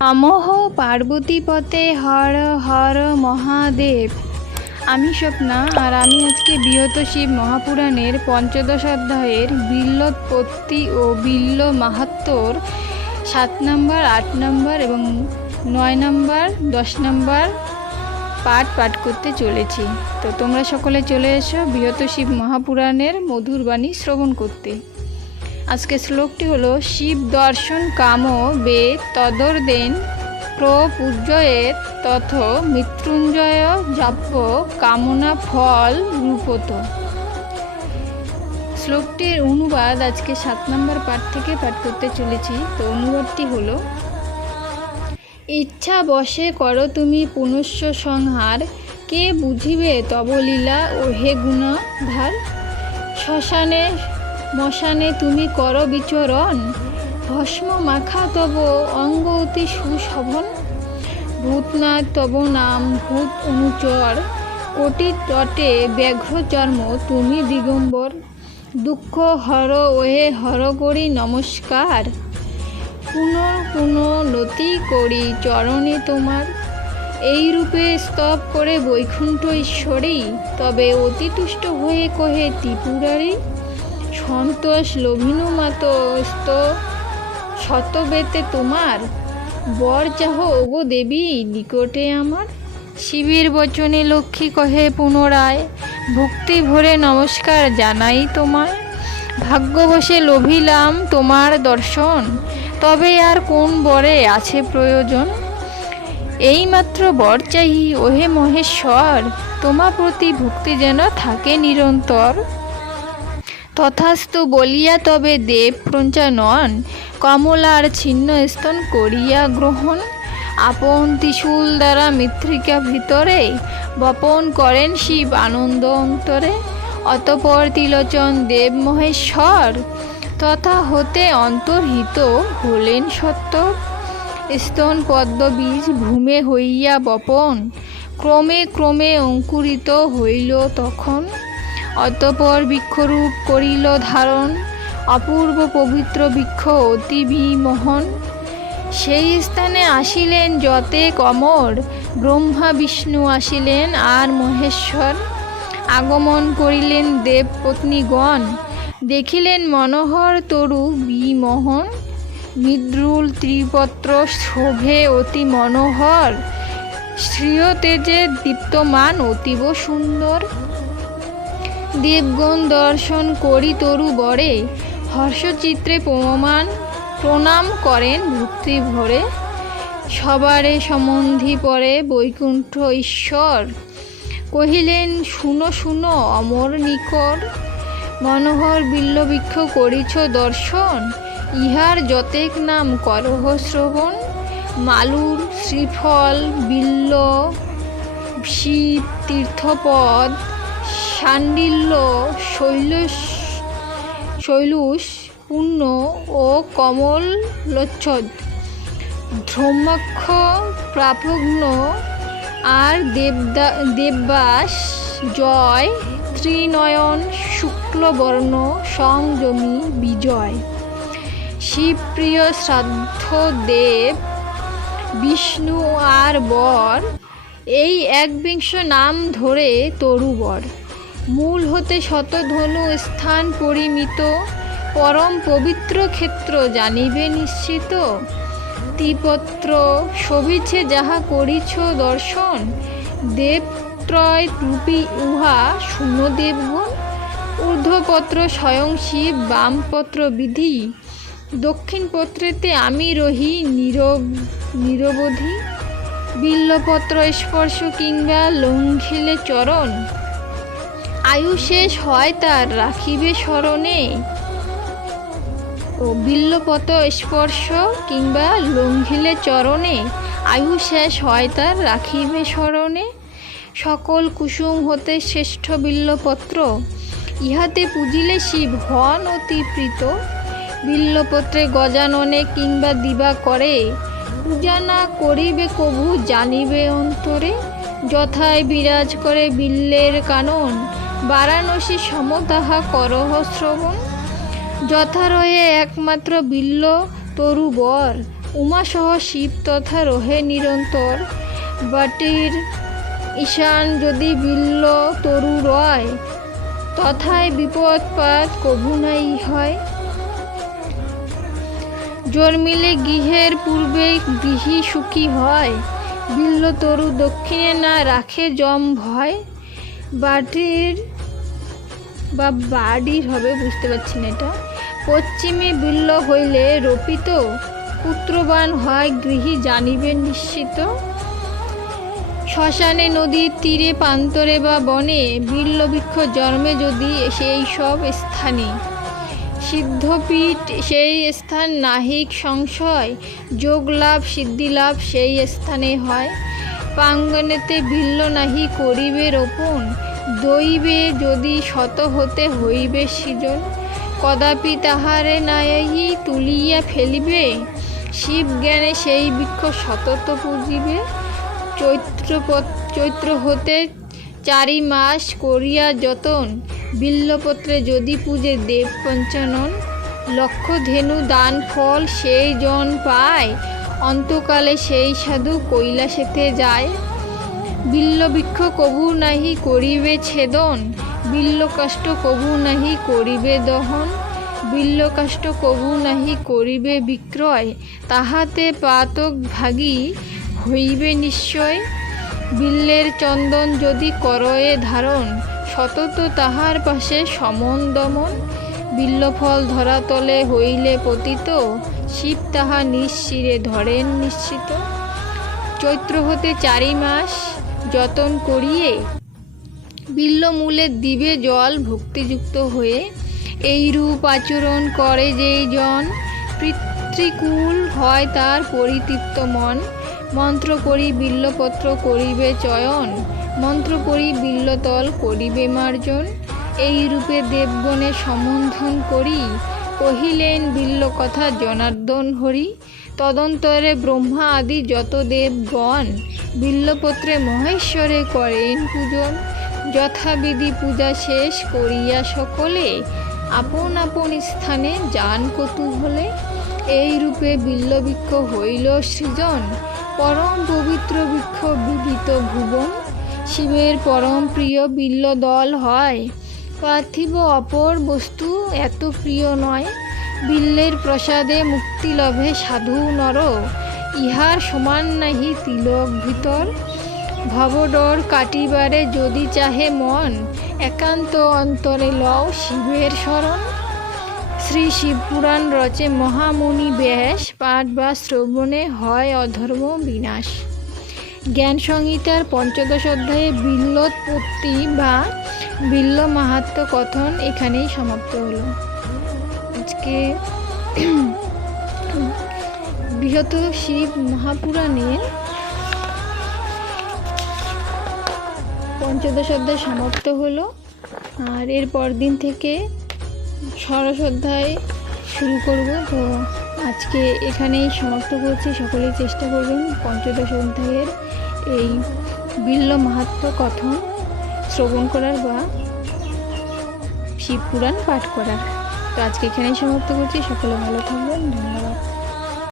নমঃ পার্বতীপতে হর হর মহাদেব। আমি স্বপ্না, আর আমি আজকে বৃহৎ শিব মহাপুরাণের ৫ম অধ্যায়ের বিল্লোৎপত্তি ও বিল্ল মাহাত্ম্যর ৭ নম্বর, ৮ নম্বর এবং ৯ নম্বর, ১০ নম্বর পাঠ করতে চলেছি। তো তোমরা সকলে চলে এসো বৃহৎ শিব মহাপুরাণের মধুর বাণী শ্রবণ করতে। আজকে শ্লোকটি হলো, শিব দর্শন কাম বে তদর্দেন প্রপূজ্যয়ের তথ মৃত্যুঞ্জয় জাপ্য কামনা ফল রূপত। শ্লোকটির অনুবাদ আজকে ৭ নম্বর পাঠ থেকে পাঠ করতে চলেছি। তো অনুবাদটি হলো, ইচ্ছা বশে করো তুমি পুনশ্চ সংহার, কে বুঝিবে তব লীলা ও হে গুণাধার। শ্মশানে মশানে তুমি করো বিচরণ, ভস্ম মাখা তব অঙ্গ অতি সুশোভন। ভূতনাথ তব নাম ভূত অনুচর, কোটি তটে ব্যাঘ্র চর্ম তুমি দিগম্বর। দুঃখ হর ওহে হর করি নমস্কার, পুনঃ নতি করি চরণে তোমার। এই রূপে স্তব করে বৈকুণ্ঠ ঈশ্বরী, তবে অতি তুষ্ট হয়ে কহে ত্রিপুরারি। সন্তোষ লোভিনু মাত শতবেতে তোমার, বর চাহ ওগো দেবী নিকটে আমার। শিবের বচনে লক্ষ্মী কহে পুনরায়, ভক্তি ভরে নমস্কার জানাই তোমায়। ভাগ্যবশে লোভিলাম তোমার দর্শন, তবে আর কোন বরে আছে প্রয়োজন। এইমাত্র বর চাহি ওহে মহেশ্বর, তোমা প্রতি ভক্তি যেন থাকে নিরন্তর। তথাস্তু বলিয়া তবে দেব প্রঞ্চানন, কমলার ছিন্ন স্তন করিয়া গ্রহণ। আপন ত্রিশূল দ্বারা মৃত্তিকা ভিতরে, বপন করেন শিব আনন্দ অন্তরে। অতঃপর ত্রিলোচন দেব মহেশ্বর, তথা হতে অন্তর্হিত হলেন সত্য। স্তন পদ্মবীজ ভূমে হইয়া বপন, ক্রমে ক্রমে অঙ্কুরিত হইল তখন। অতঃপর বৃক্ষরূপ করিল ধারণ, অপূর্ব পবিত্র বৃক্ষ অতি বিমোহন। সেই স্থানে আসিলেন যতে কমর, ব্রহ্মা বিষ্ণু আসিলেন আর মহেশ্বর। আগমন করিলেন দেব পত্নীগণ, দেখিলেন মনোহর তরু বিমোহন। মৃদুল ত্রিপত্র শোভে অতি মনোহর, শ্রীয় তেজে দীপ্তমান অতীব সুন্দর। দেবগণ দর্শন করি তরু বরে, হর্ষচিত্রে প্রণাম করেন ভক্তি ভরে। সবারে সম্বন্ধি পরে বৈকুণ্ঠ ঈশ্বর, কহিলেন শুনো শুনো অমর নিকর। মনোহর বিল্লবৃক্ষ করিছ দর্শন, ইহার যতেক নাম করহ শ্রবণ। মালুর শ্রীফল বিল্ল শিব তীর্থপদ, শাণ্ডিল্য শৈলুষ পুণ্য ও কমলচ্ছদ। ধূম্রাক্ষ প্রাপঘ্ন আর দেববাস জয়, ত্রিনয়ন শুক্লবর্ণ সংযমী বিজয়। শিবপ্রিয় শ্রাদ্ধ দেব বিষ্ণু আর বর, এই একবিংশ নাম ধরে তরুবর। মূল হতে শতধনু স্থান পরিমিত, পরম পবিত্র ক্ষেত্র জানিবে নিশ্চিত। ত্রিপত্র শোভিছে যাহা করিছ দর্শন, দেবত্রয় রূপী উহা শুনো দেবগণ। ঊর্ধ্বপত্র স্বয়ং শিব, বামপত্র বিধি, দক্ষিণ পত্রেতে আমি রহি নিরবধি। বিল্লপত্র স্পর্শ কিংবা লঙ্ঘিলে চরণ, আয়ু শেষ হয় তার রাখিবে স্মরণে। ও বিল্লপত্র স্পর্শ কিংবা লঙ্ঘিলে চরণে, আয়ু শেষ হয় তার রাখিবে স্মরণে। সকল কুসুম হতে শ্রেষ্ঠ বিল্লপত্র, ইহাতে পূজিলে শিব হন অতি প্রীত। বিল্লপত্রে গজাননে কিংবা দিবা করে, পূজা না করিবে কভু জানিবে অন্তরে। যথায় বিরাজ করে বিল্লের কানন, বারাণসী সম তাহা করহ শ্রবণ। যথারয়ে একমাত্র বিল্ল তরুবর, উমাসহ শিব তথা রহে নিরন্তর। বাটির ঈশান যদি বিল্ল তরু রয়, তথায় বিপদপাত কভু নাই হয়। জন্মিলে গৃহের পূর্বে গৃহী সুখী হয়, বিল্ল তরু দক্ষিণে না রাখে যম ভয়। বাটির বা বাড়ির হবে, বুঝতে পারছি না এটা। পশ্চিমে বিল্ল হইলে রোপিত, পুত্রবান হয় গৃহী জানিবে নিশ্চিত। শ্মশানে নদীর তীরে প্রান্তরে বা বনে, বিল্ল বৃক্ষ জন্মে যদি সেই সব স্থানে। সিদ্ধপীঠ সেই স্থান নাহিক সংশয়, যোগ লাভ সিদ্ধি লাভ সেই স্থানে হয়। প্রাঙ্গণেতে বিল্ল নাহি করিবে রোপণ, দৈবে যদি শত হতে হইবে সৃজন। কদাপি তাহারে নাই তুলিয়া ফেলিবে, শিব জ্ঞানে সেই বৃক্ষ সতত পুজিবে। চৈত্র হতে 4 মাস করিয়া যতন, বিল্লপত্রে যদি পূজে দেব পঞ্চানন। লক্ষ ধেনু দান ফল সেই জন পায়, অন্তকালে সেই সাধু কৈলাসেতে যায়। বিল্ল বৃক্ষ কভু নাহি করিবে ছেদন, বিল্ল কাষ্ঠ কভু নাহি করিবে দহন। বিল্ল কাষ্ঠ কভু নাহি করিবে বিক্রয়, তাহাতে পাতক ভাগী হইবে নিশ্চয়। বিল্লের চন্দন যদি করয়ে ধারণ, সতত তাহার পাশে সমন দমন। বিল্লফল ধরাতলে হইলে পতিত, শিব তাহা নিঃশিরে ধরেন নিশ্চিত। চৈত্র হতে 4 মাস যতন করিয়ে, বিল্ল মূলে দিবে জল ভক্তিযুক্ত হয়ে। এই রূপ আচরণ করে যেই জন, পিতৃকুল হয় তার পরিতৃপ্ত মন। মন্ত্র করি বিল্লপত্র করিবে চয়ন, মন্ত্র করি বিল্লতল করিবে মার্জন। এই রূপে দেবগণে সম্বোধন করি, কহিলেন বিল্ল কথা জনার্দন হরি। তদন্তরে ব্রহ্মা আদি যত দেবগণ, বিল্লপত্রে মহেশ্বরে করেন পূজন। যথাবিধি পূজা শেষ করিয়া সকলে, আপন আপন স্থানে যান কৌতূহলে। এই রূপে বিল্লবৃক্ষ হইল সৃজন, পরম পবিত্র বৃক্ষ বিদিত ভুবন। শিবের পরম প্রিয় বিল্ল দল হয়, পার্থিব অপর বস্তু এত প্রিয় নয়। বিল্লের প্রসাদে মুক্তি লভে সাধু নর, ইহার সমান নাহি তিলক ভিতর। ভবডর কাটিবারে যদি চাহে মন, একান্ত অন্তরে লও শিবের শরণ। শ্রী শিবপুরাণ রচে মহামুনি ব্যাস, পাঠ বা শ্রবণে হয় অধর্ম বিনাশ। জ্ঞান সংহিতার 15 অধ্যায়ে বিল্লোৎপত্তি বা বিল্ল মাহাত্ম্য কথন এখানেই সমাপ্ত হলো। আজকে বৃহৎ শিব মহাপুরাণের 15 অধ্যায় সমাপ্ত হলো। আর এর পরদিন থেকে ষোড়শ অধ্যায় শুরু করব। তো আজকে এখানেই সমাপ্ত করছি। সকলেই চেষ্টা করবেন 15 অধ্যায়ের এই বিল্ল মাহাত্ম্য কথন শ্রবণ করার বা শিব পুরাণ পাঠ করার। তো আজকে এখানেই সমাপ্ত করছি। সকলে ভালো থাকবেন। ধন্যবাদ।